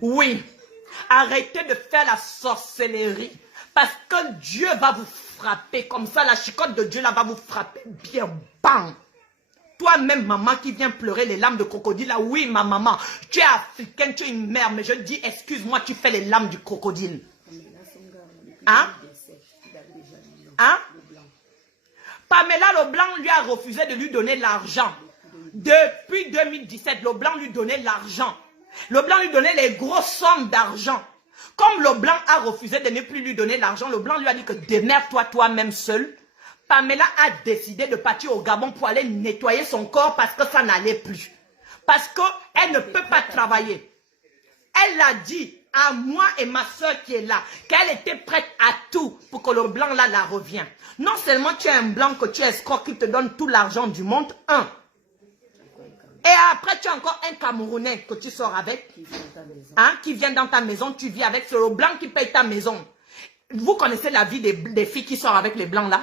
Oui. Arrêtez de faire la sorcellerie. Parce que Dieu va vous frapper. Comme ça, la chicotte de Dieu là va vous frapper bien. Bam. Toi-même, maman, qui vient pleurer les larmes de crocodile, là, oui, ma maman, tu es africaine, tu es une mère, mais je dis, excuse-moi, tu fais les larmes du crocodile. Hein? Hein? Pamela Leblanc lui a refusé de lui donner l'argent. Depuis 2017, Leblanc lui donnait l'argent. Leblanc lui donnait les grosses sommes d'argent. Comme Leblanc a refusé de ne plus lui donner l'argent, Leblanc lui a dit que démerde-toi toi-même seul. Pamela a décidé de partir au Gabon pour aller nettoyer son corps parce que ça n'allait plus. Parce qu'elle ne peut pas travailler. Elle a dit à moi et ma soeur qui est là qu'elle était prête à tout pour que le blanc là la revienne. Non seulement tu es un blanc que tu escroques qui te donne tout l'argent du monde, un. Et après tu as encore un Camerounais que tu sors avec, hein, qui vient dans ta maison, tu vis avec, c'est le blanc qui paye ta maison. Vous connaissez la vie des filles qui sortent avec les blancs là?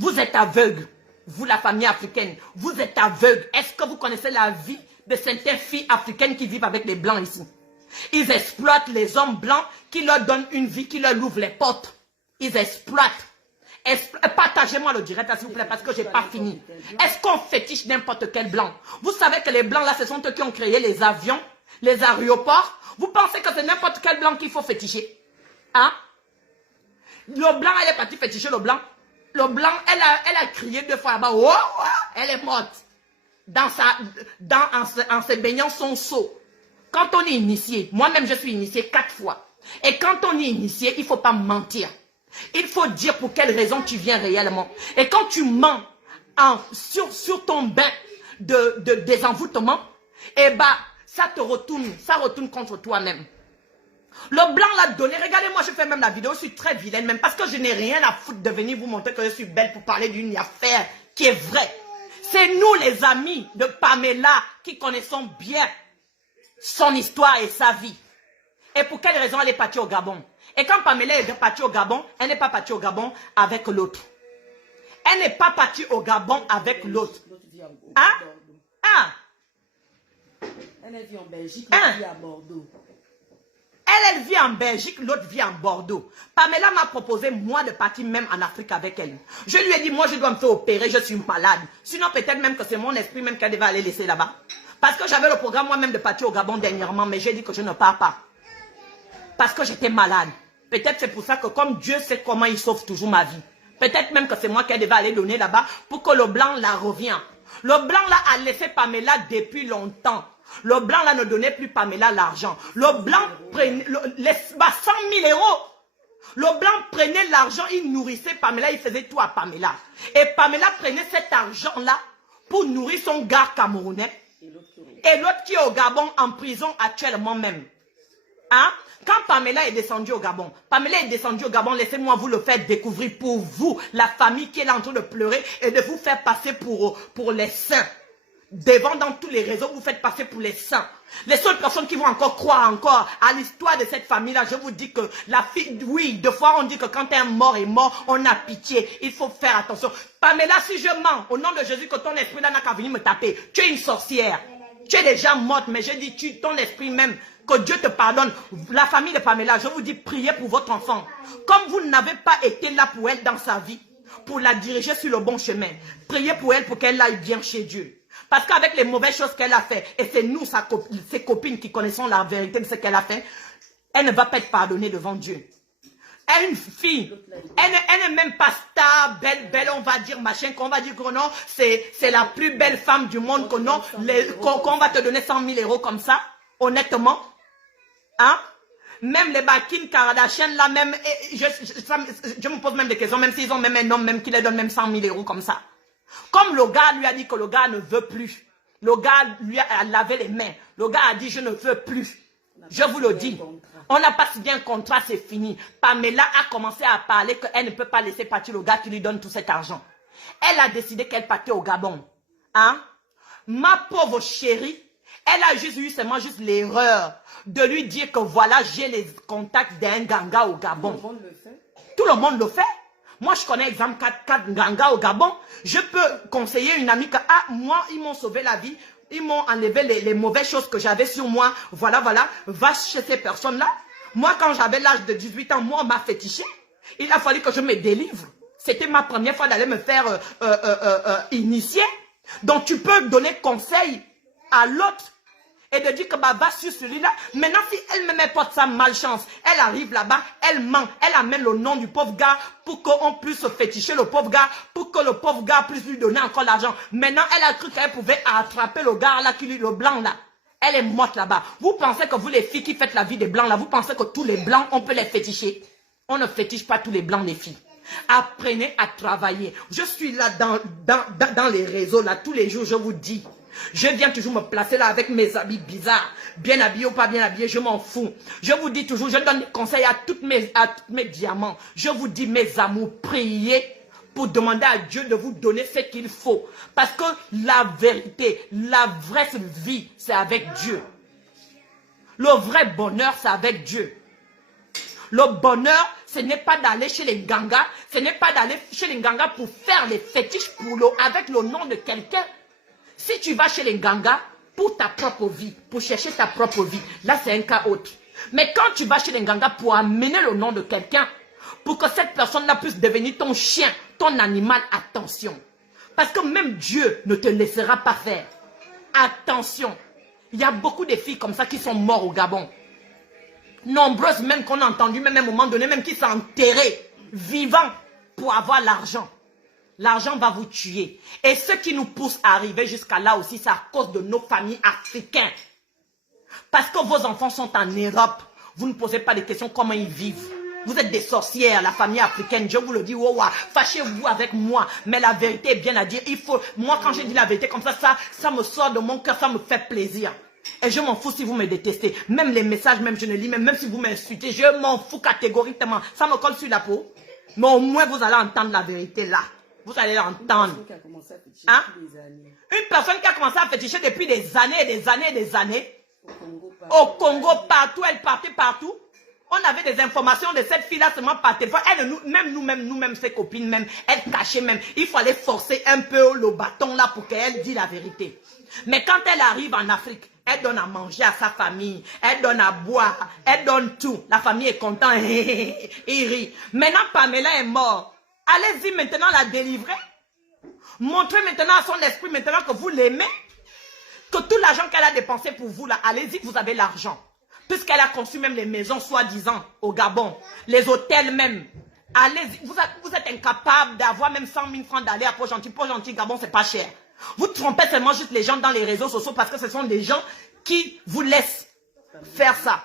Vous êtes aveugles, vous la famille africaine, vous êtes aveugles. Est-ce que vous connaissez la vie de certaines filles africaines qui vivent avec les blancs ici? Ils exploitent les hommes blancs qui leur donnent une vie, qui leur ouvrent les portes. Ils exploitent. Partagez-moi le direct, s'il vous plaît, parce que je n'ai pas fini. Est-ce qu'on fétiche n'importe quel blanc? Vous savez que les blancs, là, ce sont eux qui ont créé les avions, les aéroports. Vous pensez que c'est n'importe quel blanc qu'il faut féticher? Hein? Le blanc, elle est partie féticher le blanc. Le blanc, elle a crié 2 fois là-bas. Oh, oh, elle est morte. En se baignant son seau. Quand on est initié, moi-même je suis initié 4 fois. Et quand on est initié, il ne faut pas mentir. Il faut dire pour quelle raison tu viens réellement. Et quand tu mens sur ton bain de désenvoûtement, eh ben, ça retourne contre toi-même. Le blanc l'a donné. Regardez-moi, je fais même la vidéo, je suis très vilaine même parce que je n'ai rien à foutre de venir vous montrer que je suis belle pour parler d'une affaire qui est vraie. C'est nous les amis de Pamela qui connaissons bien son histoire et sa vie. Et pour quelle raison elle est partie au Gabon? Et quand Pamela est partie au Gabon, elle n'est pas partie au Gabon avec l'autre. Elle n'est pas partie au Gabon avec l'autre. Hein? Hein? Elle vit en Belgique, l'autre vit à Bordeaux. Elle vit en Belgique, l'autre vit en Bordeaux. Pamela m'a proposé, moi, de partir même en Afrique avec elle. Je lui ai dit, moi, je dois me faire opérer, je suis malade. Sinon, peut-être même que c'est mon esprit même qu'elle devait aller laisser là-bas. Parce que j'avais le programme moi-même de partir au Gabon dernièrement, mais j'ai dit que je ne pars pas. Parce que j'étais malade. Peut-être c'est pour ça que comme Dieu sait comment il sauve toujours ma vie. Peut-être même que c'est moi qu'elle devait aller donner là-bas pour que le blanc la revienne. Le blanc là a laissé Pamela depuis longtemps. Le blanc là ne donnait plus Pamela l'argent. Le blanc prenait 100 000 euros. Le blanc prenait l'argent, il nourrissait Pamela, il faisait tout à Pamela. Et Pamela prenait cet argent là pour nourrir son gars camerounais. Et l'autre qui est au Gabon en prison actuellement même. Hein? Quand Pamela est descendue au Gabon, laissez-moi vous le faire découvrir pour vous, la famille qui est là en train de pleurer et de vous faire passer pour les saints. Devant dans tous les réseaux, vous faites passer pour les saints. Les seules personnes qui vont encore croire encore à l'histoire de cette famille-là, je vous dis que la fille, oui, deux fois on dit que quand un mort est mort, on a pitié. Il faut faire attention. Pamela, si je mens, au nom de Jésus, que ton esprit là n'a qu'à venir me taper. Tu es une sorcière. Tu es déjà morte, mais je dis, ton esprit même, que Dieu te pardonne. La famille de Pamela, je vous dis, priez pour votre enfant. Comme vous n'avez pas été là pour elle dans sa vie, pour la diriger sur le bon chemin, priez pour elle pour qu'elle aille bien chez Dieu. Parce qu'avec les mauvaises choses qu'elle a fait, et c'est nous, ses copines qui connaissons la vérité de ce qu'elle a fait, elle ne va pas être pardonnée devant Dieu. Elle est une fille, elle n'est même pas star, belle, on va dire machin, qu'on va dire que non, c'est la plus belle femme du monde, que non, qu'on va te donner 100 000 euros comme ça, honnêtement. Hein? Même les Bakin Kardashian, là même, je me pose même des questions, même s'ils ont même un homme même qui les donne même 100 000 euros comme ça. Comme le gars lui a dit que le gars ne veut plus. Le gars lui a lavé les mains. Le gars a dit je ne veux plus. Je vous le dis. On n'a pas signé un contrat, c'est fini. Pamela a commencé à parler qu'elle ne peut pas laisser partir le gars qui lui donne tout cet argent. Elle a décidé qu'elle partait au Gabon. Hein? Ma pauvre chérie, elle a juste eu seulement juste l'erreur de lui dire que voilà, j'ai les contacts d'un ganga au Gabon. Tout le monde le fait. Tout le monde le fait. Moi, je connais exemple 4 gangas au Gabon. Je peux conseiller une amie que, moi, ils m'ont sauvé la vie. Ils m'ont enlevé les mauvaises choses que j'avais sur moi. Voilà, voilà. Va chez ces personnes-là. Moi, quand j'avais l'âge de 18 ans, moi, on m'a fétiché. Il a fallu que je me délivre. C'était ma première fois d'aller me faire initier. Donc, tu peux donner conseil à l'autre et de dire que bah, va sur celui-là. Maintenant, si elle-même porte sa malchance, elle arrive là-bas, elle ment, elle amène le nom du pauvre gars pour qu'on puisse féticher le pauvre gars, pour que le pauvre gars puisse lui donner encore l'argent. Maintenant, elle a cru qu'elle pouvait attraper le gars là, le blanc là. Elle est morte là-bas. Vous pensez que vous, les filles qui faites la vie des blancs là, vous pensez que tous les blancs, on peut les féticher? On ne fétiche pas tous les blancs, les filles. Apprenez à travailler. Je suis là dans les réseaux là, tous les jours, je vous dis. Je viens toujours me placer là avec mes habits bizarres. Bien habillés ou pas bien habillés, je m'en fous. Je vous dis toujours, je donne des conseils à tous mes diamants. Je vous dis, mes amours, priez pour demander à Dieu de vous donner ce qu'il faut. Parce que la vérité, la vraie vie, c'est avec Dieu. Le vrai bonheur, c'est avec Dieu. Le bonheur, ce n'est pas d'aller chez les gangas. Ce n'est pas d'aller chez les gangas pour faire les fétiches avec le nom de quelqu'un. Si tu vas chez les gangas pour ta propre vie, pour chercher ta propre vie, là c'est un cas autre. Mais quand tu vas chez les gangas pour amener le nom de quelqu'un, pour que cette personne-là puisse devenir ton chien, ton animal, attention. Parce que même Dieu ne te laissera pas faire. Attention. Il y a beaucoup de filles comme ça qui sont mortes au Gabon. Nombreuses même qu'on a entendu, même à un moment donné, même qui sont enterrées, vivants, pour avoir l'argent. L'argent va vous tuer. Et ce qui nous pousse à arriver jusqu'à là aussi, c'est à cause de nos familles africaines. Parce que vos enfants sont en Europe. Vous ne posez pas de questions comment ils vivent. Vous êtes des sorcières, la famille africaine. Je vous le dis, oh, fâchez-vous avec moi. Mais la vérité est bien à dire. Il faut, moi, quand je dis la vérité comme ça me sort de mon cœur, ça me fait plaisir. Et je m'en fous si vous me détestez. Même les messages, même je ne lis, même si vous m'insultez, je m'en fous catégoriquement. Ça me colle sur la peau. Mais au moins, vous allez entendre la vérité là. Vous allez l'entendre. Hein? Une personne qui a commencé à féticher depuis des années et des années et des années. Au Congo, partout, elle partait partout. On avait des informations de cette fille-là seulement par téléphone. Elle, nous-mêmes, ses copines même, elle cachait même. Il fallait forcer un peu le bâton là pour qu'elle dise la vérité. Mais quand elle arrive en Afrique, elle donne à manger à sa famille, elle donne à boire, elle donne tout. La famille est contente, il rit. Maintenant, Pamela est morte. Allez-y maintenant la délivrer. Montrez maintenant à son esprit maintenant que vous l'aimez. Que tout l'argent qu'elle a dépensé pour vous là, allez-y que vous avez l'argent. Puisqu'elle a conçu même les maisons soi-disant au Gabon. Les hôtels même. Allez-y, vous êtes incapable d'avoir même 100 000 francs d'aller à Port-Gentil. Port-Gentil, Gabon, c'est pas cher. Vous trompez seulement juste les gens dans les réseaux sociaux parce que ce sont des gens qui vous laissent faire ça.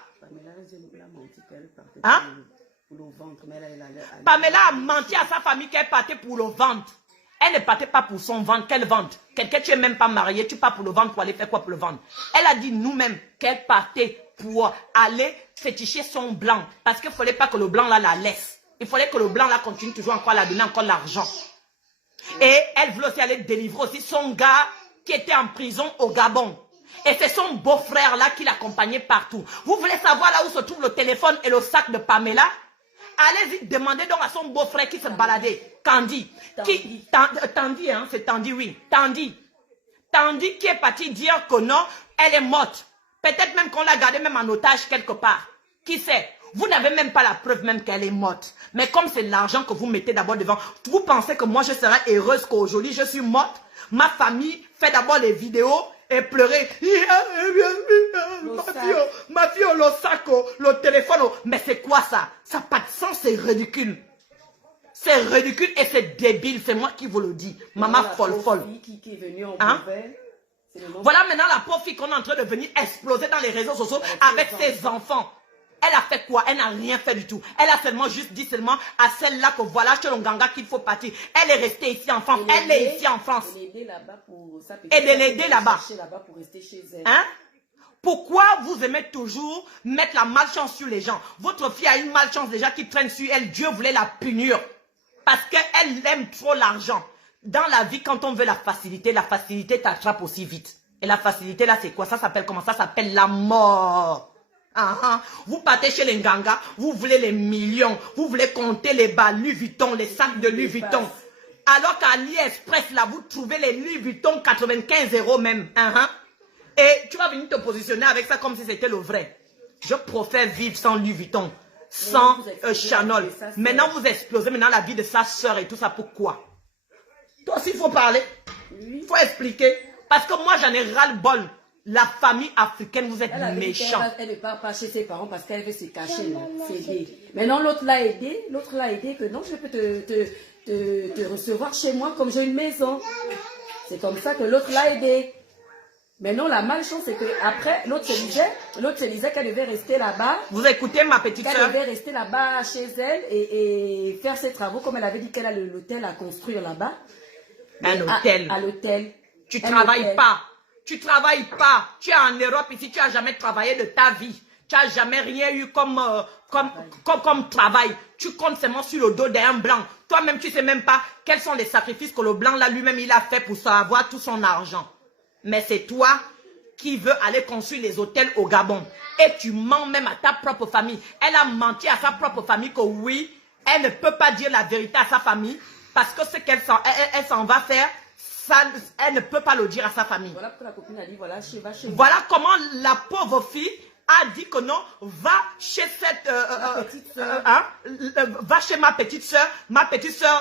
Hein? Pamela a menti à sa famille qu'elle partait pour le ventre. Elle ne partait pas pour son ventre. Quel ventre? Quelqu'un, tu n'es même pas marié, tu pars pour le ventre pour aller faire quoi pour le ventre? Elle a dit nous-mêmes qu'elle partait pour aller féticher son blanc. Parce qu'il ne fallait pas que le blanc là la laisse. Il fallait que le blanc là continue toujours encore à la donner encore l'argent. Et elle voulait aussi aller délivrer aussi son gars qui était en prison au Gabon. Et c'est son beau-frère là qui l'accompagnait partout. Vous voulez savoir là où se trouve le téléphone et le sac de Pamela? Allez-y, demandez donc à son beau-frère qui se baladait. Tandy. Tandy, hein, c'est Tandy, oui. Tandy. Tandy qui est parti dire que non, elle est morte. Peut-être même qu'on l'a gardée même en otage quelque part. Qui sait? Vous n'avez même pas la preuve même qu'elle est morte. Mais comme c'est l'argent que vous mettez d'abord devant, vous pensez que moi je serai heureuse qu'aujourd'hui je suis morte? Ma famille fait d'abord les vidéos et pleurer. Ma fille, le sac, le téléphone. Mais c'est quoi ça? Ça n'a pas de sens, c'est ridicule. C'est ridicule et c'est débile. C'est moi qui vous le dis. Maman folle. Qui est venue en hein? Voilà maintenant la pauvre fille qu'on est en train de venir exploser dans les réseaux sociaux avec ses enfants. Elle a fait quoi? Elle n'a rien fait du tout. Elle a seulement juste dit seulement à celle-là que voilà, chez Longanga qu'il faut partir. Elle est restée ici en France. Elle est ici en France. Et de l'aider là-bas. Pour rester chez elle. Hein? Pourquoi vous aimez toujours mettre la malchance sur les gens? Votre fille a une malchance déjà qui traîne sur elle. Dieu voulait la punir. Parce qu'elle aime trop l'argent. Dans la vie, quand on veut la facilité t'attrape aussi vite. Et la facilité là, c'est quoi? Ça s'appelle comment? Ça s'appelle la mort. Vous partez chez les Nganga, vous voulez les millions, vous voulez compter les bas Louis Vuitton, les sacs de Louis Vuitton. Alors qu'à AliExpress, là, vous trouvez les Louis Vuitton 95 € même. Et tu vas venir te positionner avec ça comme si c'était le vrai. Je préfère vivre sans Louis Vuitton, sans Chanel. Maintenant, vous explosez maintenant la vie de sa soeur et tout ça. Pourquoi? Toi aussi, il faut parler. Il faut expliquer. Parce que moi, j'en ai ras-le-bol. La famille africaine, vous êtes méchants. Elle ne part pas chez ses parents parce qu'elle veut se cacher. S'aider. Maintenant, l'autre l'a aidé. L'autre l'a aidé que non, je peux te recevoir chez moi comme j'ai une maison. C'est comme ça que l'autre l'a aidé. Maintenant, la malchance, c'est qu'après, l'autre se disait qu'elle devait rester là-bas. Vous écoutez ma petite soeur? Elle devait rester là-bas chez elle et faire ses travaux comme elle avait dit qu'elle a l'hôtel à construire là-bas. Un hôtel. À l'hôtel. Tu ne travailles pas. Tu travailles pas. Tu es en Europe ici, tu n'as jamais travaillé de ta vie. Tu n'as jamais rien eu comme travail. Tu comptes seulement sur le dos d'un blanc. Toi-même, tu ne sais même pas quels sont les sacrifices que le blanc là lui-même il a fait pour avoir tout son argent. Mais c'est toi qui veux aller construire les hôtels au Gabon. Et tu mens même à ta propre famille. Elle a menti à sa propre famille que oui, elle ne peut pas dire la vérité à sa famille parce que ce qu'elle s'en va faire, ça, elle ne peut pas le dire à sa famille. Voilà pourquoi la copine a dit, voilà, va chez moi. Voilà comment la pauvre fille a dit que non, va chez cette va chez ma petite soeur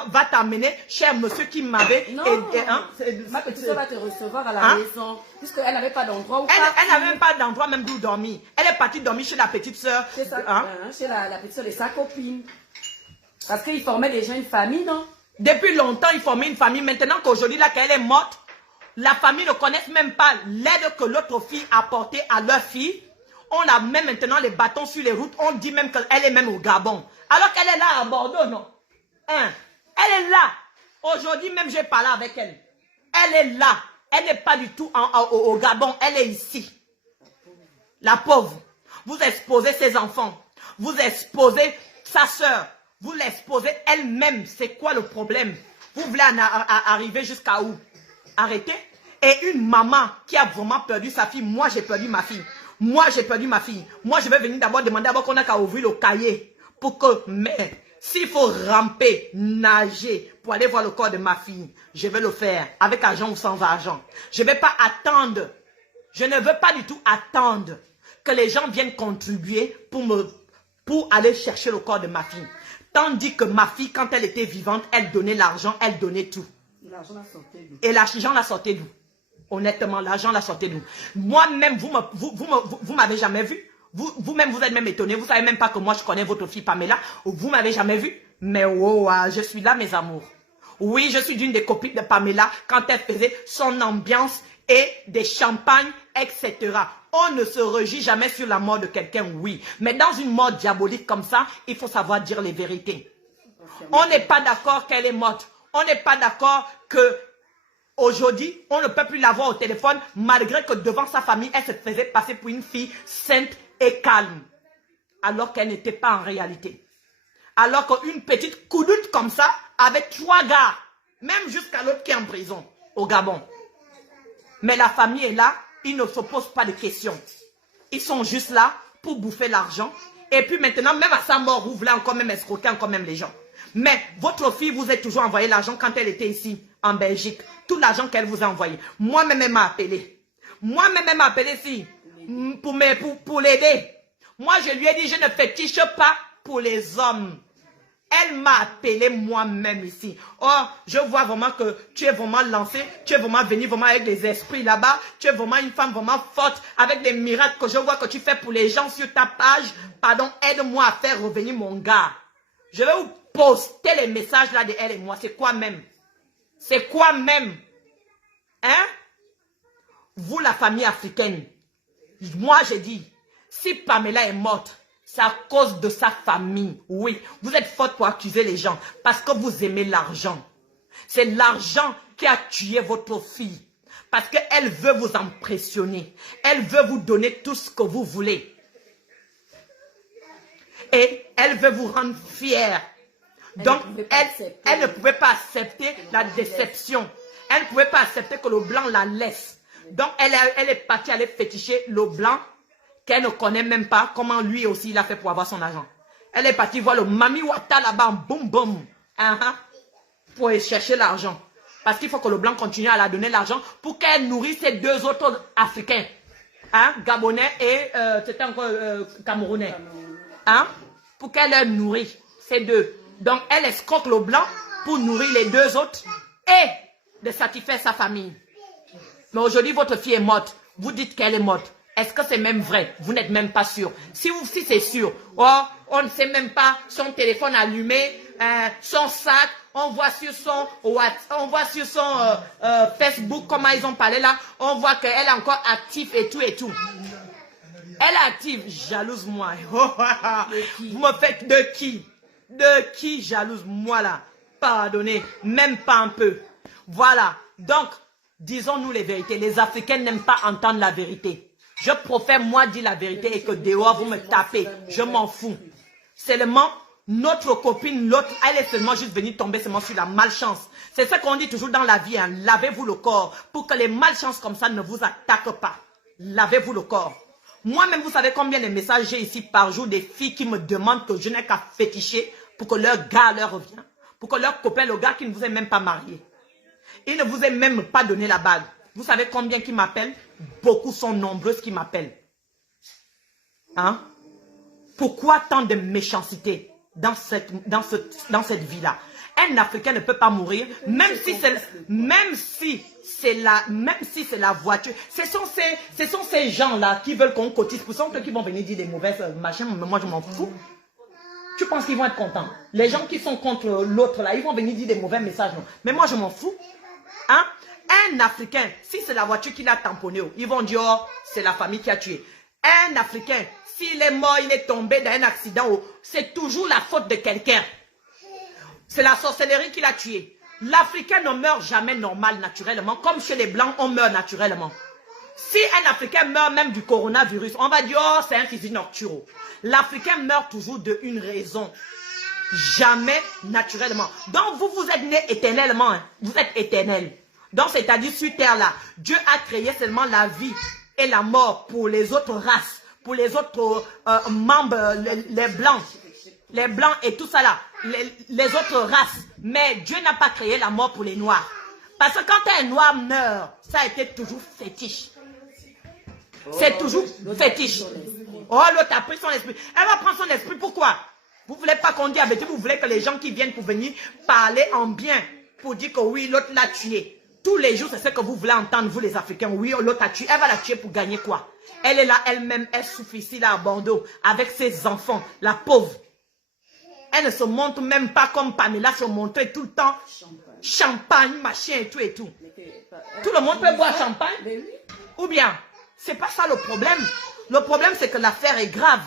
va t'amener chez monsieur qui m'avait ma petite soeur va te recevoir à la maison puisqu'elle n'avait pas d'endroit où elle n'avait même pas d'endroit même d'où dormir. Elle est partie dormir chez la petite soeur chez la petite soeur de sa copine parce qu'il formait déjà une famille, non? Depuis longtemps il formait une famille. Maintenant qu'aujourd'hui là qu'elle est morte, la famille ne connaît même pas l'aide que l'autre fille a apportée à leur fille. On a même maintenant les bâtons sur les routes. On dit même qu'elle est même au Gabon. Alors qu'elle est là à Bordeaux, non? Elle est là. Aujourd'hui même, j'ai parlé avec elle. Elle est là. Elle n'est pas du tout au Gabon. Elle est ici. La pauvre. Vous exposez ses enfants. Vous exposez sa soeur. Vous l'exposez elle-même. C'est quoi le problème? Vous voulez arriver jusqu'à où? Arrêtez. Et une maman qui a vraiment perdu sa fille. Moi, j'ai perdu ma fille. Moi, j'ai perdu ma fille. Moi, je vais venir d'abord demander qu'on a qu'à ouvrir le cahier. Pour que, mais, s'il faut ramper, nager, pour aller voir le corps de ma fille, je vais le faire, avec argent ou sans argent. Je ne vais pas attendre. Je ne veux pas du tout attendre que les gens viennent contribuer pour aller chercher le corps de ma fille. Tandis que ma fille, quand elle était vivante, elle donnait l'argent, elle donnait tout. L'argent la sortait d'où? Et l'argent la sortait d'où? Honnêtement, l'argent la sortait d'où? Moi-même, vous m'avez jamais vu. Vous-même, vous êtes même étonné. Vous savez même pas que moi, je connais votre fille Pamela. Vous m'avez jamais vu. Mais wow, je suis là, mes amours. Oui, je suis d'une des copines de Pamela quand elle faisait son ambiance et des champagnes, etc. On ne se régit jamais sur la mort de quelqu'un, oui. Mais dans une mort diabolique comme ça, il faut savoir dire les vérités. On n'est pas d'accord qu'elle est morte. On n'est pas d'accord que aujourd'hui, on ne peut plus la voir au téléphone, malgré que devant sa famille, elle se faisait passer pour une fille sainte et calme. Alors qu'elle n'était pas en réalité. Alors qu'une petite coudoute comme ça, avec 3 gars, même jusqu'à l'autre qui est en prison, au Gabon. Mais la famille est là, ils ne se posent pas de questions. Ils sont juste là pour bouffer l'argent. Et puis maintenant, même à sa mort, vous voulez encore même escroquer encore même les gens. Mais votre fille vous a toujours envoyé l'argent quand elle était ici, en Belgique. Tout l'argent qu'elle vous a envoyé. Moi-même, elle m'a appelé. Moi-même, elle m'a appelé ici pour l'aider. Moi, je lui ai dit, je ne fétiche pas pour les hommes. Elle m'a appelé moi-même ici. Oh, je vois vraiment que tu es vraiment lancé. Tu es vraiment venu vraiment avec des esprits là-bas. Tu es vraiment une femme vraiment forte. Avec des miracles que je vois que tu fais pour les gens sur ta page. Pardon, aide-moi à faire revenir mon gars. Je vais vous poster les messages là de elle et moi. C'est quoi même? C'est quoi même? Hein? Vous, la famille africaine. Moi, j'ai dit, si Pamela est morte, c'est à cause de sa famille. Oui, vous êtes forte pour accuser les gens parce que vous aimez l'argent. C'est l'argent qui a tué votre fille. Parce qu'elle veut vous impressionner. Elle veut vous donner tout ce que vous voulez. Et elle veut vous rendre fière. Donc, elle ne pouvait pas accepter la déception. Elle ne pouvait pas accepter que le blanc la laisse. Donc, elle est partie aller féticher le blanc qu'elle ne connaît même pas comment lui aussi il a fait pour avoir son argent. Elle est partie voir le Mami Wata là-bas, boum boum, pour aller chercher l'argent. Parce qu'il faut que le blanc continue à la donner l'argent pour qu'elle nourrisse ses 2 autres Africains. hein, Gabonais et c'était encore Camerounais. Hein, pour qu'elle les nourrit, ces deux. Donc, elle escroque le blanc pour nourrir les deux autres et de satisfaire sa famille. Mais aujourd'hui, votre fille est morte. Vous dites qu'elle est morte. Est-ce que c'est même vrai? Vous n'êtes même pas sûr. Si c'est sûr, oh, on ne sait même pas son téléphone allumé, son sac, on voit sur son Facebook comment ils ont parlé là, on voit qu'elle est encore active et tout et tout. Elle est active, jalouse moi. Vous me faites de qui? De qui jalouse moi là? Pardonnez, même pas un peu. Voilà, donc, disons-nous les vérités. Les Africains n'aiment pas entendre la vérité. Je préfère moi dire la vérité et que dehors vous me tapez. Je m'en fous. Seulement, notre copine, l'autre, elle est seulement juste venue tomber seulement sur la malchance. C'est ce qu'on dit toujours dans la vie, hein. Lavez-vous le corps pour que les malchances comme ça ne vous attaquent pas. Lavez-vous le corps. Moi-même, vous savez combien de messages j'ai ici par jour des filles qui me demandent que je n'ai qu'à féticher pour que leur gars leur revienne. Pour que leur copain, le gars qui ne vous est même pas marié. Il ne vous a même pas donné la bague. Vous savez combien qui m'appellent? Beaucoup sont nombreuses qui m'appellent. Hein? Pourquoi tant de méchanceté dans cette vie-là? Un Africain ne peut pas mourir, même si c'est la voiture. Ce sont ces gens-là qui veulent qu'on cotise. Ce sont eux qui vont venir dire des mauvaises machins, mais moi je m'en fous. Tu penses qu'ils vont être contents? Les gens qui sont contre l'autre là, ils vont venir dire des mauvais messages. Non. Mais moi je m'en fous. Hein? Un Africain, si c'est la voiture qui l'a tamponné, ils vont dire, oh, c'est la famille qui a tué. Un Africain, s'il est mort, il est tombé dans un accident, oh, c'est toujours la faute de quelqu'un. C'est la sorcellerie qui l'a tué. L'Africain ne meurt jamais normal, naturellement, comme chez les Blancs, on meurt naturellement. Si un Africain meurt même du coronavirus, on va dire, oh, c'est un physique nocturne. L'Africain meurt toujours d'une raison. Jamais naturellement. Donc, vous êtes né éternellement. Hein. Vous êtes éternel. Donc, c'est-à-dire sur terre là, Dieu a créé seulement la vie et la mort pour les autres races, pour les autres membres, les blancs. Les blancs et tout ça là, les autres races. Mais Dieu n'a pas créé la mort pour les noirs. Parce que quand un noir meurt, ça a été toujours fétiche. C'est toujours fétiche. Oh, l'autre a pris son esprit. Elle va prendre son esprit, pourquoi? Vous ne voulez pas qu'on dise, vous voulez que les gens qui viennent pour venir parler en bien, pour dire que oui, l'autre l'a tué. Tous les jours, c'est ce que vous voulez entendre, vous les Africains. Oui, l'autre a tué. Elle va la tuer pour gagner quoi? Elle est là, elle-même, elle souffre ici, là, à Bordeaux, avec ses enfants, la pauvre. Elle ne se montre même pas comme Pamela se montrait tout le temps. Champagne, machin et tout et tout. Tout le monde peut boire champagne? Ou bien, c'est pas ça le problème. Le problème, c'est que l'affaire est grave.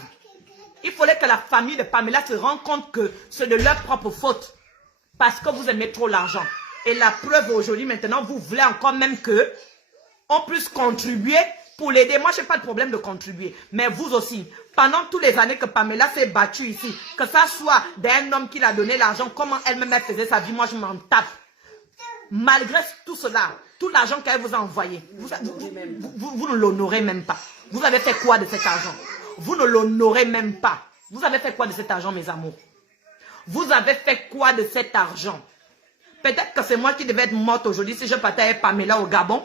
Il fallait que la famille de Pamela se rende compte que c'est de leur propre faute. Parce que vous aimez trop l'argent. Et la preuve aujourd'hui, maintenant, vous voulez encore même que on puisse contribuer pour l'aider. Moi, je n'ai pas de problème de contribuer. Mais vous aussi, pendant toutes les années que Pamela s'est battue ici, que ça soit d'un homme qui l'a donné l'argent, comment elle-même elle faisait sa vie, moi je m'en tape. Malgré tout cela, tout l'argent qu'elle vous a envoyé, vous ne l'honorez même pas. Vous avez fait quoi de cet argent? Vous ne l'honorez même pas. Vous avez fait quoi de cet argent, mes amours? Vous avez fait quoi de cet argent? Peut-être que c'est moi qui devais être morte aujourd'hui si je partais avec Pamela au Gabon.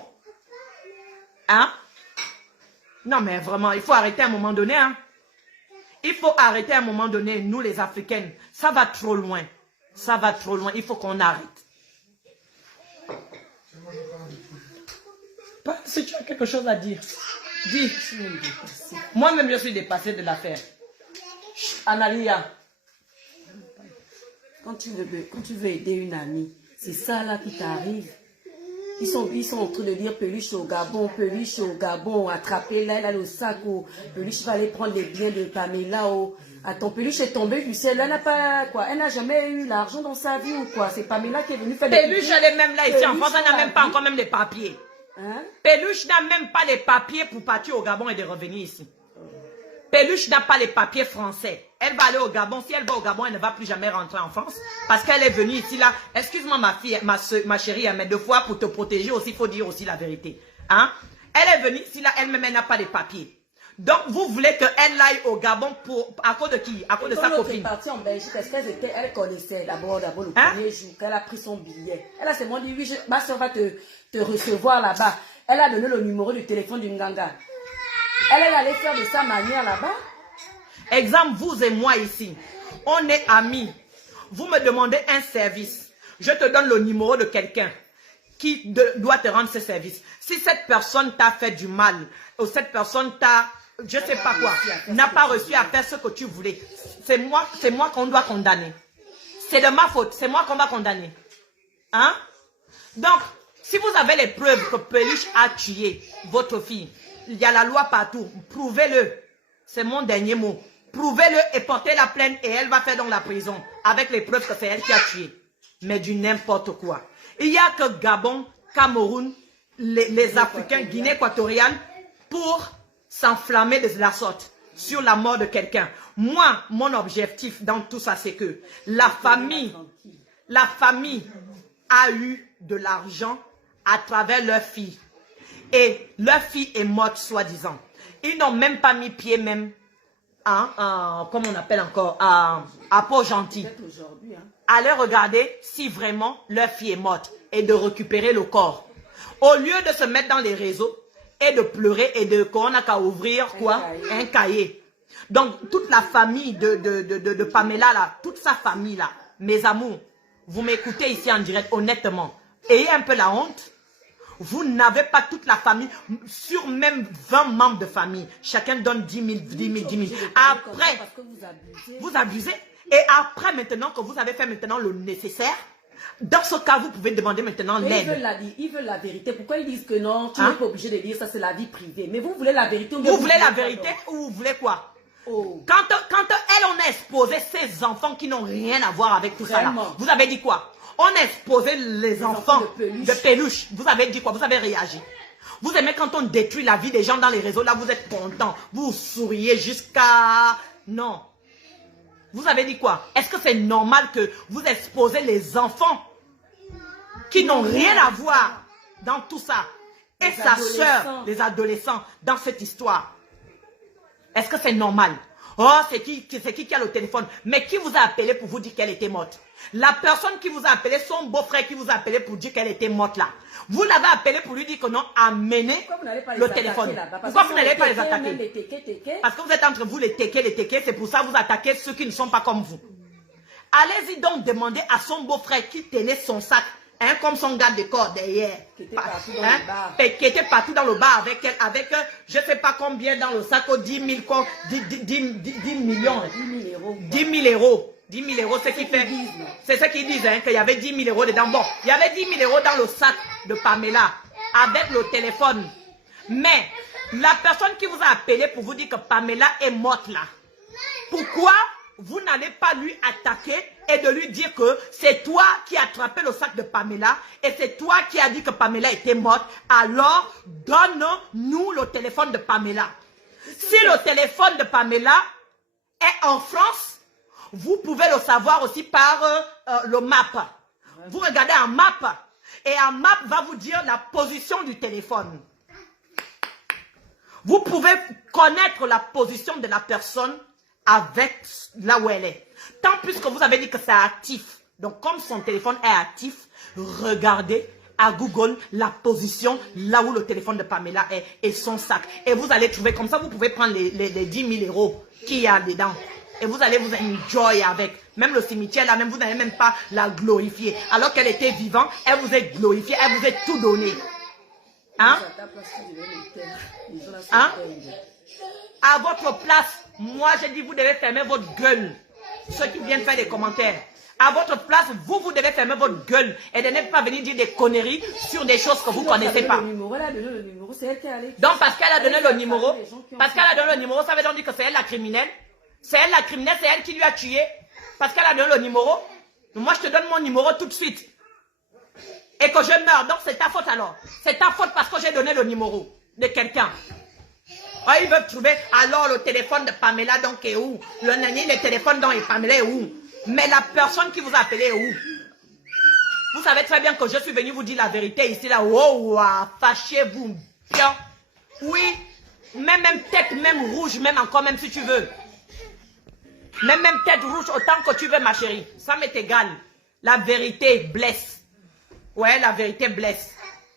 Hein? Non, mais vraiment, il faut arrêter à un moment donné. Hein? Il faut arrêter à un moment donné, nous les Africaines. Ça va trop loin. Ça va trop loin. Il faut qu'on arrête. Si tu as quelque chose à dire, dis. Moi-même, je suis dépassée de l'affaire. Analia. Quand tu veux aider une amie, c'est ça là qui t'arrive. Ils sont en train de dire Peluche au Gabon, attrapez-la, elle a le sac, Peluche va aller prendre les biens de Pamela. Attends, Peluche est tombée du ciel, elle n'a pas, quoi, elle n'a jamais eu l'argent dans sa vie ou quoi. C'est Pamela qui est venue faire des Peluche, elle est même là ici en France, elle n'a même pas encore même les papiers. Hein? Peluche n'a même pas les papiers pour partir au Gabon et de revenir ici. Peluche n'a pas les papiers français. Elle va aller au Gabon. Si elle va au Gabon, elle ne va plus jamais rentrer en France. Parce qu'elle est venue ici là. Excuse-moi ma fille, ma chérie, mais deux fois pour te protéger aussi, il faut dire aussi la vérité. Hein? Elle est venue ici là, elle-même, elle n'a pas les papiers. Donc, vous voulez qu'elle aille au Gabon à cause de qui? À cause de sa copine. Elle est partie en Belgique, est-ce qu'elle connaissait d'abord le premier jour qu'elle a pris son billet. Elle a seulement dit, oui, ma soeur va te recevoir là-bas. Elle a donné le numéro du téléphone du Nganga. Elle est allée faire de sa manière là-bas. Exemple, vous et moi ici, on est amis. Vous me demandez un service. Je te donne le numéro de quelqu'un qui doit te rendre ce service. Si cette personne t'a fait du mal, ou cette personne t'a, je ne sais pas quoi, n'a pas reçu à faire ce que tu voulais, c'est moi qu'on doit condamner. C'est de ma faute, c'est moi qu'on va condamner. Hein? Donc, si vous avez les preuves que Peluche a tué votre fille, il y a la loi partout, prouvez-le. C'est mon dernier mot. Prouvez-le et portez la plainte et elle va faire dans la prison avec les preuves que c'est elle qui a tué. Mais du n'importe quoi. Il n'y a que Gabon, Cameroun, les Africains, Guinée équatoriale pour s'enflammer de la sorte sur la mort de quelqu'un. Moi, mon objectif dans tout ça, c'est que la famille a eu de l'argent à travers leur fille. Et leur fille est morte, soi-disant. Ils n'ont même pas mis pied même comme on appelle encore, à Port-Gentil. Allez regarder si vraiment leur fille est morte et de récupérer le corps. Au lieu de se mettre dans les réseaux et de pleurer et de qu'on n'a qu'à ouvrir quoi? Un cahier. Donc toute la famille de Pamela là, toute sa famille là, mes amours, vous m'écoutez ici en direct honnêtement, ayez un peu la honte. Vous n'avez pas toute la famille, sur même 20 membres de famille. Chacun donne 10 000, 10 000, 10 000. Après, vous abusez. Et après, maintenant que vous avez fait maintenant le nécessaire, dans ce cas, vous pouvez demander maintenant l'aide. Ils veulent la vérité. Pourquoi ils disent que non, tu n'es pas obligé de dire ça, c'est la vie privée. Mais vous voulez la vérité ou vous voulez la vérité ou vous voulez quoi? Oh. Quand elle, on a exposé ses enfants qui n'ont rien à voir avec tout ça là, vous avez dit quoi? On a exposé les enfants de Peluche. Vous avez dit quoi? Vous avez réagi. Vous aimez quand on détruit la vie des gens dans les réseaux, là, vous êtes content. Vous souriez jusqu'à... Non. Vous avez dit quoi? Est-ce que c'est normal que vous exposez les enfants qui n'ont rien à voir dans tout ça? Et sa soeur, les adolescents, dans cette histoire? Est-ce que c'est normal? Oh, c'est qui a le téléphone? Mais qui vous a appelé pour vous dire qu'elle était morte? La personne qui vous a appelé, son beau-frère qui vous a appelé pour dire qu'elle était morte là. Vous l'avez appelé pour lui dire que non, amenez le téléphone. Pourquoi vous n'allez pas les attaquer? Parce que vous êtes entre vous les téqués, c'est pour ça que vous attaquez ceux qui ne sont pas comme vous. Allez-y donc demander à son beau-frère qui tenait son sac, hein, comme son garde de corps derrière, qui était partout dans le bar avec elle, avec je ne sais pas combien dans le sac, 10 000, 10 millions, 10 000 euros. 10 000 euros, c'est ce qu'ils disent, hein, qu'il y avait 10 000 euros dedans. Bon, il y avait 10 000 euros dans le sac de Pamela, avec le téléphone. Mais, la personne qui vous a appelé pour vous dire que Pamela est morte là, pourquoi vous n'allez pas lui attaquer et de lui dire que c'est toi qui as attrapé le sac de Pamela et c'est toi qui as dit que Pamela était morte, alors donne-nous le téléphone de Pamela. Si le téléphone de Pamela est en France, vous pouvez le savoir aussi par le map. Vous regardez un map et un map va vous dire la position du téléphone. Vous pouvez connaître la position de la personne avec là où elle est. Tant plus que vous avez dit que c'est actif. Donc comme son téléphone est actif, regardez à Google la position là où le téléphone de Pamela est et son sac. Et vous allez trouver comme ça, vous pouvez prendre les 10 000 euros qu'il y a dedans. Et vous allez vous enjoy avec. Même le cimetière là, même vous n'allez même pas la glorifier. Alors qu'elle était vivante, elle vous est glorifiée, elle vous est tout donné. Hein? Hein? À votre place, moi j'ai dit vous devez fermer votre gueule. Ceux qui viennent faire des commentaires. À votre place, vous devez fermer votre gueule et de ne pas venir dire des conneries sur des choses que vous ne connaissez pas. Donc parce qu'elle a donné le numéro, ça veut donc dire que c'est elle la criminelle. C'est elle la criminelle, c'est elle qui lui a tué. Parce qu'elle a donné le numéro. Moi, je te donne mon numéro tout de suite. Et que je meurs. Donc, c'est ta faute alors. C'est ta faute parce que j'ai donné le numéro de quelqu'un. Oh, ils veulent trouver. Alors, le téléphone de Pamela, donc, est où? Le téléphone de Pamela est où? Mais la personne qui vous a appelé est où? Vous savez très bien que je suis venu vous dire la vérité ici, là. Oh, fâchez-vous bien. Oui. Même tête, même rouge, même encore, même si tu veux. Même tête rouge, autant que tu veux, ma chérie. Ça m'est égal. La vérité blesse. Ouais, la vérité blesse.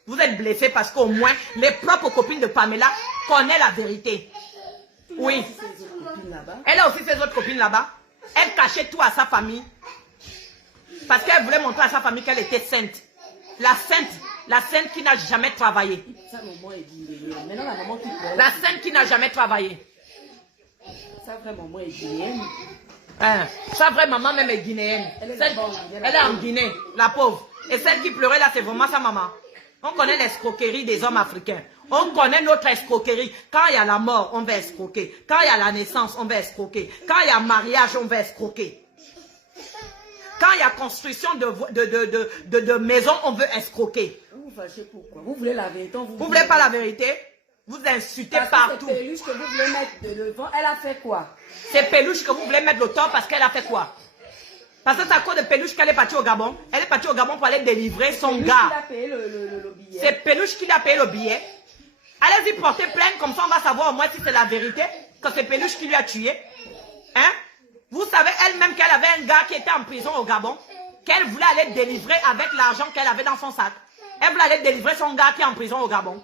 Vous êtes blessés parce qu'au moins, les propres copines de Pamela connaissent la vérité. Oui. Elle a aussi ses autres copines là-bas. Elle cachait tout à sa famille. Parce qu'elle voulait montrer à sa famille qu'elle était sainte. La sainte qui n'a jamais travaillé. La sainte qui n'a jamais travaillé. Sa vraie maman est guinéenne. Hein, sa vraie maman même est guinéenne. Elle est en Guinée, la pauvre. Et celle qui pleurait là, c'est vraiment sa maman. On connaît l'escroquerie des hommes africains. On connaît notre escroquerie. Quand il y a la mort, on va escroquer. Quand il y a la naissance, on va escroquer. Quand il y a mariage, on va escroquer. Quand il y a construction de maisons, on veut escroquer. Vous vous fâchez pourquoi? Vous voulez la vérité? Vous voulez pas la vérité? Vous insultez partout. C'est Peluche que vous voulez mettre de devant. Elle a fait quoi? C'est Peluche que vous voulez mettre le tort parce qu'elle a fait quoi? Parce que c'est à cause de Peluche qu'elle est partie au Gabon. Elle est partie au Gabon pour aller délivrer son gars. C'est Peluche qui lui a payé le billet. Allez-y porter plainte, comme ça on va savoir au moins si c'est la vérité, que c'est Peluche qui lui a tué. Hein? Vous savez elle-même qu'elle avait un gars qui était en prison au Gabon, qu'elle voulait aller délivrer avec l'argent qu'elle avait dans son sac. Elle voulait aller délivrer son gars qui est en prison au Gabon.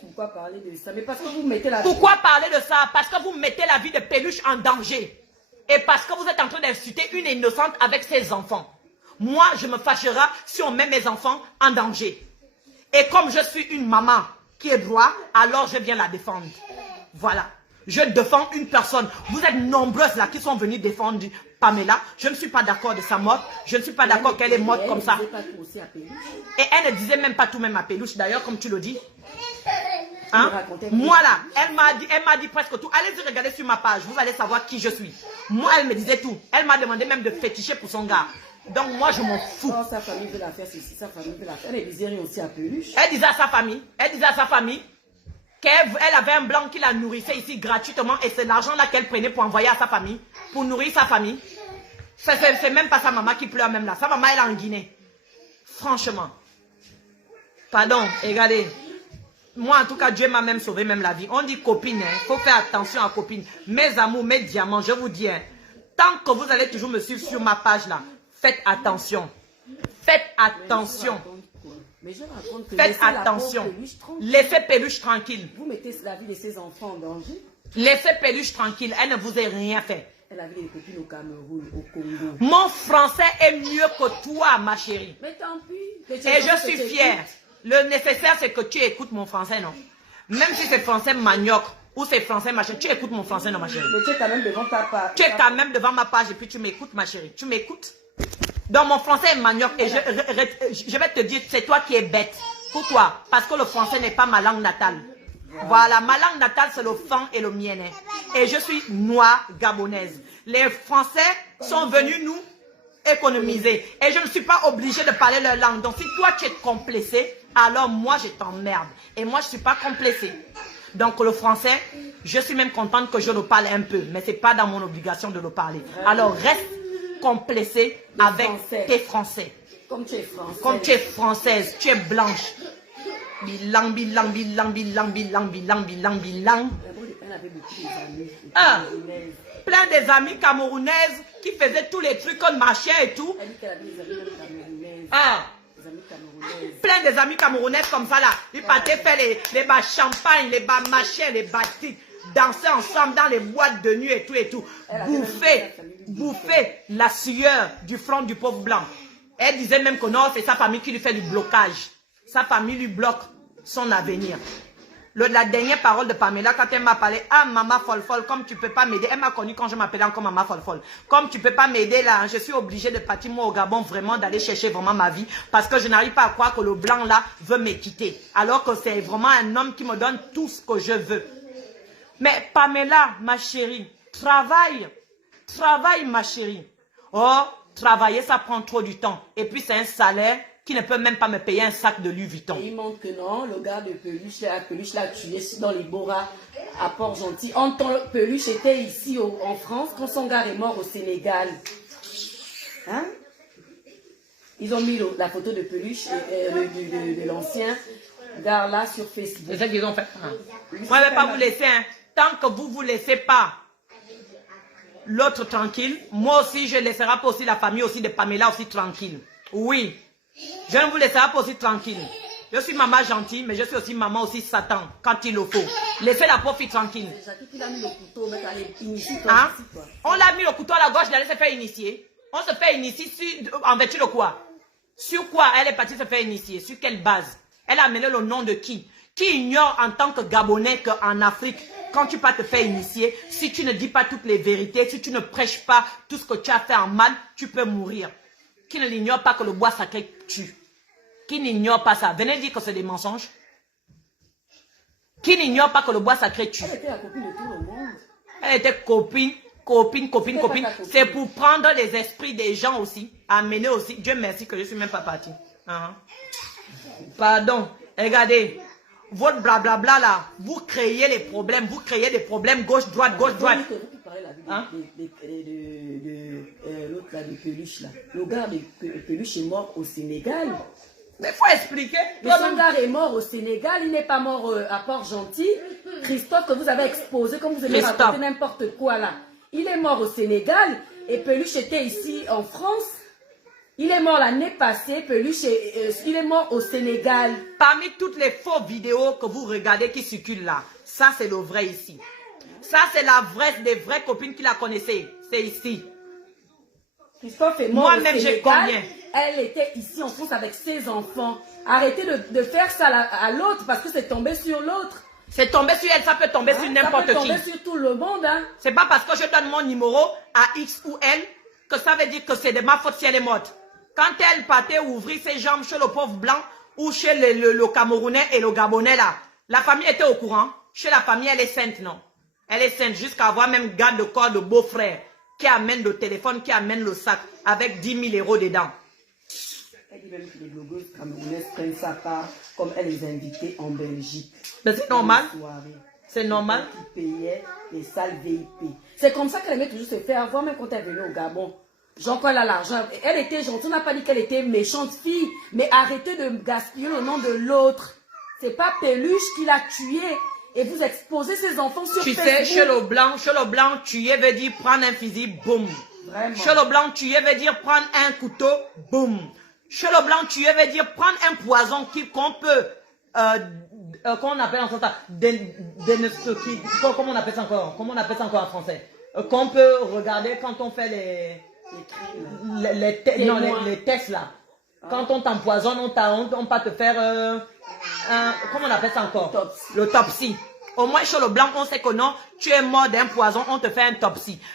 Pourquoi parler de ça? Mais parce que vous mettez la... Pourquoi parler de ça? Parce que vous mettez la vie de Peluche en danger. Et parce que vous êtes en train d'insulter une innocente avec ses enfants. Moi, je me fâcherai si on met mes enfants en danger. Et comme je suis une maman qui est droit, alors je viens la défendre. Voilà. Je défends une personne. Vous êtes nombreuses là qui sont venues défendre Pamela. Je ne suis pas d'accord de sa mort. Je ne suis pas d'accord qu'elle est morte comme ça. Et elle ne disait même pas tout même à Peluche, d'ailleurs, comme tu le dis. Hein? Moi là, elle m'a dit presque tout. Allez-y regarder sur ma page, vous allez savoir qui je suis. Moi, elle me disait tout. Elle m'a demandé même de féticher pour son gars. Donc moi, je m'en fous. Oh, sa famille veut la faire ceci, sa famille veut la faire. Elle disait rien aussi à Peluche. Elle disait à sa famille, qu'elle avait un blanc qui la nourrissait ici gratuitement et c'est l'argent là qu'elle prenait pour envoyer à sa famille, pour nourrir sa famille. C'est même pas sa maman qui pleure même là. Sa maman, elle est en Guinée. Franchement. Pardon, regardez. Moi, en tout cas, Dieu m'a même sauvé même la vie. On dit copine, il faut faire attention à copine. Mes amours, mes diamants, je vous dis, hein, tant que vous allez toujours me suivre sur ma page là, faites attention. Faites attention. Faites attention. Laissez Peluche tranquille. Vous mettez la vie de ses enfants en danger. Laissez Peluche tranquille. Elle ne vous a rien fait. Elle avait des copines au Cameroun, au Congo. Mon français est mieux que toi, ma chérie. Mais tant pis. Et je suis fière. Le nécessaire, c'est que tu écoutes mon français, non? Même si c'est français manioc ou c'est français machin, tu écoutes mon français, non, ma chérie? Mais tu es quand même devant ta page. Tu es quand même devant ma page et puis tu m'écoutes, ma chérie. Tu m'écoutes? Donc mon français est manioc et je vais te dire, c'est toi qui es bête. Pourquoi? Parce que le français n'est pas ma langue natale. Voilà, ma langue natale, c'est le fan et le mien. Et je suis noire gabonaise. Les Français sont venus nous économiser. Et je ne suis pas obligée de parler leur langue. Donc si toi tu es complexé, alors moi je t'emmerde. Et moi je ne suis pas complexée. Donc le français, je suis même contente que je le parle un peu. Mais ce n'est pas dans mon obligation de le parler. Alors reste complexé avec tes Français. Comme tu es française. Comme tu es française, tu es blanche. Bilang, bilang, bilang, bilang, bilang, bilang, bilang, bilang. Elle avait beaucoup d'amis. Ah, plein des amis camerounaises qui faisaient tous les trucs comme marchait et tout. Elle dit qu'elle avait des amis camerounaises. Ah, Des amis camerounaises. plein des amis camerounaises comme ça là. Ils partaient faire les bas champagne, les bas machins, les batiques, danser ensemble dans les boîtes de nuit et tout et tout. Bouffer la sueur du front du pauvre blanc. Elle disait même que non, c'est sa famille qui lui fait du blocage. Sa famille lui bloque son avenir. La dernière parole de Pamela, quand elle m'a parlé, ah maman folle folle, comme tu peux pas m'aider. Elle m'a connue quand je m'appelais encore maman folle folle. Comme tu peux pas m'aider là, je suis obligée de partir moi au Gabon vraiment, d'aller chercher vraiment ma vie. Parce que je n'arrive pas à croire que le blanc là veut me quitter. Alors que c'est vraiment un homme qui me donne tout ce que je veux. Mais Pamela, ma chérie, travaille. Travaille ma chérie. Oh, travailler ça prend trop du temps. Et puis c'est un salaire qui ne peut même pas me payer un sac de Louis Vuitton. Et il montre que non, le gars de Peluche l'a tué dans les Boras à Port-Gentil. Peluche était ici en France quand son gars est mort au Sénégal. Hein? Ils ont mis la photo de Peluche de l'ancien gars là sur Facebook. C'est ça qu'ils ont fait. Moi, je ne vais pas vous laisser. Hein. Tant que vous ne vous laissez pas l'autre tranquille, moi aussi, je laisserai pas aussi la famille aussi de Pamela aussi tranquille. Oui. Je ne vous laisserai pas aussi tranquille. Je Je suis maman gentille, mais je suis aussi maman aussi Satan, quand il le faut. Laissez la pauvre fille tranquille. C'est Jackie qui l'a mis le couteau, mais elle est initiée, Hein? toi. On l'a mis le couteau à la gorge, elle se fait initier. On se fait initier en vertu de quoi? Sur quoi elle est partie se faire initier? Sur quelle base? Elle a amené le nom de qui? Qui ignore en tant que Gabonais qu'en Afrique, quand tu vas te faire initier, si tu ne dis pas toutes les vérités, si tu ne prêches pas tout ce que tu as fait en mal, tu peux mourir. Qui ne l'ignore pas que le bois sacré tue? Qui n'ignore pas ça? Venez dire que c'est des mensonges. Qui n'ignore pas que le bois sacré tue? Elle était la copine de tout le monde. Elle était copine. C'est pour prendre les esprits des gens aussi. Amener aussi. Dieu merci que je ne suis même pas partie. Pardon. Regardez. Votre blablabla là, vous créez les problèmes. Vous créez des problèmes gauche-droite. Vous qui parlez la vie de l'autre là, de Peluche là. Le gars de Peluche est mort au Sénégal. Mais il faut expliquer. Mais son gars est mort au Sénégal, il n'est pas mort à Port-Gentil. Christophe, que vous avez exposé, comme vous aimez raconter n'importe quoi là. Il est mort au Sénégal et Peluche était ici en France. Il est mort l'année passée, Peluche, il est mort au Sénégal. Parmi toutes les faux vidéos que vous regardez qui circulent là, ça c'est le vrai ici. Ça c'est la vraie, des vraies copines qui la connaissaient. C'est ici. Christophe est mort au Sénégal. Moi-même j'ai combien? Elle était ici en France avec ses enfants. Arrêtez de faire ça à l'autre parce que c'est tombé sur l'autre. C'est tombé sur elle, ça peut tomber sur n'importe qui. Ça peut tomber sur tout le monde. Hein. C'est pas parce que je donne mon numéro à X ou L que ça veut dire que c'est de ma faute si elle est morte. Quand elle partait ouvrir ses jambes chez le pauvre blanc ou chez le Camerounais et le Gabonais là, la famille était au courant. Chez la famille, elle est sainte, non? Elle est sainte jusqu'à avoir même garde de corps de beau-frère qui amène le téléphone, qui amène le sac avec 10 000 € dedans. Elle dit même que les blogueuses camerounaises prennent sa part comme elle les invitait en Belgique. Mais c'est normal. C'est normal. Qui payait les salles VIP. C'est comme ça qu'elle aimait toujours se faire avoir, même quand elle venait au Gabon. Genre quand elle a l'argent. Elle était gentille, on n'a pas dit qu'elle était méchante fille. Mais arrêtez de gaspiller le nom de l'autre. C'est pas Peluche qui l'a tué. Et vous exposez ses enfants sur Facebook. Tu sais, chez le blanc, tuer veut dire prendre un fusil, boum. Vraiment. Chez le blanc, tuer veut dire prendre un couteau, boum. Chez le blanc, tuer veut dire prendre un poison qu'on peut, comment on appelle en français, comment on appelle ça encore? Comment on appelle ça encore en français? Qu'on peut regarder quand on fait les tests là. Quand on t'empoisonne, on va te faire comment on appelle ça encore? L'autopsie. Au moins chez le blanc, on sait que non, tu es mort d'un poison, on te fait un autopsie.